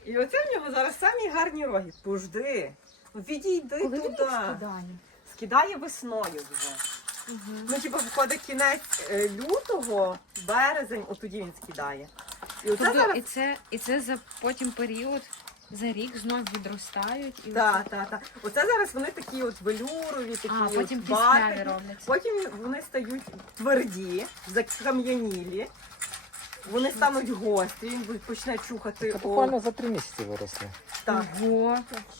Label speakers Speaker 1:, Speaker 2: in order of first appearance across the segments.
Speaker 1: І оце в нього зараз самі гарні роги. Пожди. Відійди
Speaker 2: Коли він
Speaker 1: туди.
Speaker 2: їх скидає?
Speaker 1: Скидає весною вже.
Speaker 2: Угу.
Speaker 1: Ну, типу, виходить кінець лютого, березень, от тоді він скидає. І оце
Speaker 2: Тобто,
Speaker 1: зараз...
Speaker 2: і це за потім період, за рік знов відростають. І
Speaker 1: Так. Оце зараз вони такі от велюрові, такі
Speaker 2: А, потім
Speaker 1: от
Speaker 2: пісняві
Speaker 1: бархатні.
Speaker 2: робляться.
Speaker 1: Потім вони стають тверді, закам'янілі. Вони стануть гострі, він почне чухати.
Speaker 3: Це буквально за 3 місяці виросли.
Speaker 1: Так.
Speaker 2: Ого.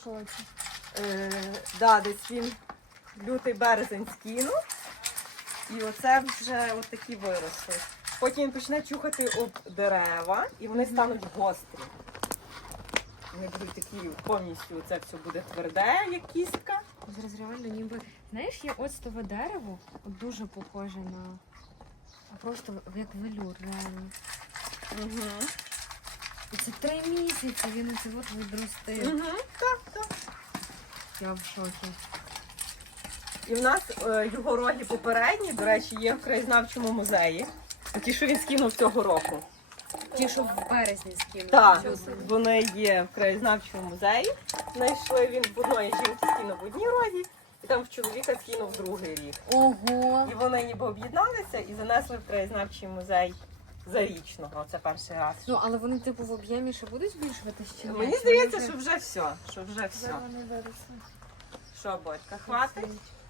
Speaker 1: Десь він лютий березень скинув. І оце вже от такі виросли. Потім він почне чухати об дерева і вони стануть гострі. Вони будуть такі повністю, це все буде тверде, як кістка.
Speaker 2: Зараз реально ніби. Знаєш, є оцтове дерево, от дуже похоже на. Просто як велюр, реально.
Speaker 1: Угу.
Speaker 2: І це 3 місяці він оце от відростив.
Speaker 1: Угу. Так.
Speaker 2: Я в шокі.
Speaker 1: І в нас його роги попередні, до речі, є в краєзнавчому музеї. Ті, що він скинув цього року.
Speaker 2: Ті, що в березні скинули.
Speaker 1: Так, вони є в краєзнавчому музеї. Знайшли він в одної жінки скинув в одній рогі, і там в чоловіка скинув в другий рік.
Speaker 2: Ого!
Speaker 1: І вони ніби об'єдналися і занесли в краєзнавчий музей Зарічного. Це перший раз.
Speaker 2: Ну, але вони типу в об'ємі ще будуть збільшуватись чи ні?
Speaker 1: Мені
Speaker 2: Чи
Speaker 1: здається,
Speaker 2: вони
Speaker 1: що вже все. Що, Бодька, хватить?